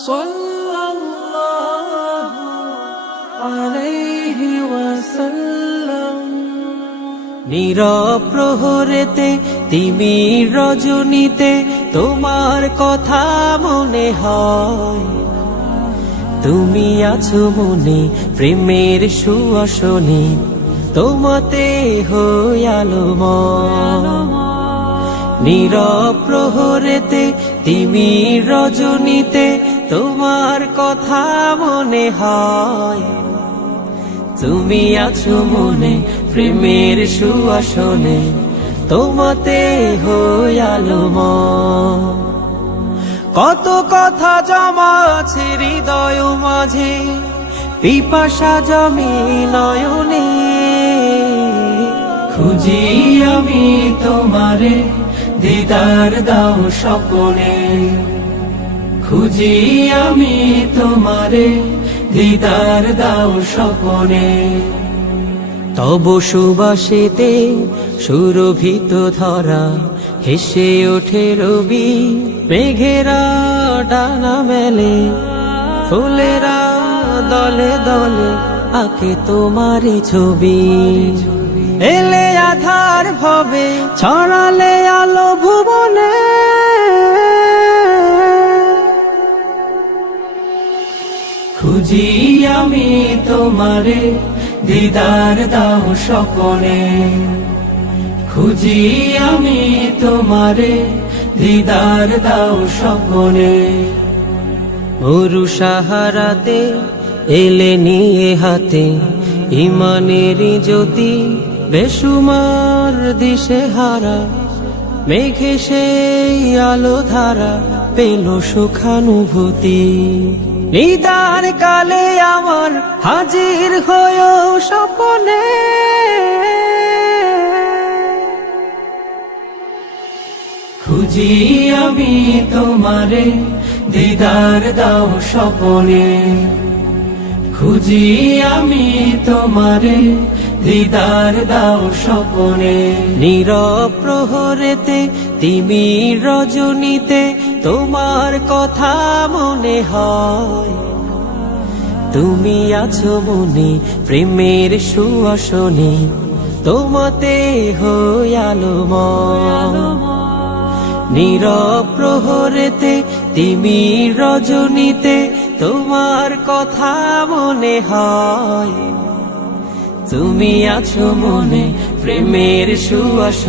صلى الله عليه وسلم নীরব প্রহরেতে তিমি রজনীতে তোমার কথা মনে হয় তুমি আছো মনে প্রেমের সুয়াসনে তোমাতে হইয়ালো নীরব প্রহরেতে তিমি রজনীতে তোমার কথা মনে হয়। তুমি আছো মনে, প্রেমের সুয়াসনে, তোমাতে হইয়ালো মন। কত কথা জমা আছে হৃদয় মাঝে, পিপাসা জমি নয়নে। খুঁজি আমি তোমারে, দিদার দাও স্বপনে। খুঁজি আমি তোমারে দিদার দাও স্বপনে। তব সুবাসেতে সুরভিত ধরা হেসে ওঠে রবি মেঘেরা ডানা মেলে। ফুলেরা দলে দলে আঁকে তোমারই ছবি। এলে আধার ভবে ছড়ালে আলো ভুবনে আমি তোমারে দিদার দাও স্বপনে। খুঁজি আমি তোমারে দিদার দাও মরু সাহারাতে এলে নিয়ে হাতে, ইমানের জ্যোতি বেসুমার দিশে হারা। মেঘে সেই আলো ধারা পেল সুখানুভূতি। নিদার কালে হাজির হয় স্বপনে। খুঁজি আমি তোমারে, দিদার দাও স্বপনে। খুঁজি আমি তোমারে, দিদার দাও স্বপনে। নীরব প্রহরেতে তিমি রজনীতে, তোমার কথা মনে হয়। তুমি আছো মনে, প্রেমের সুয়াসনে, তোমাতে হইয়ালো মন নীরব প্রহরেতে, তিমি রজনীতে, তোমার কথা মনে হয়। তুমি আছো মনে, প্রেমের সুয়াস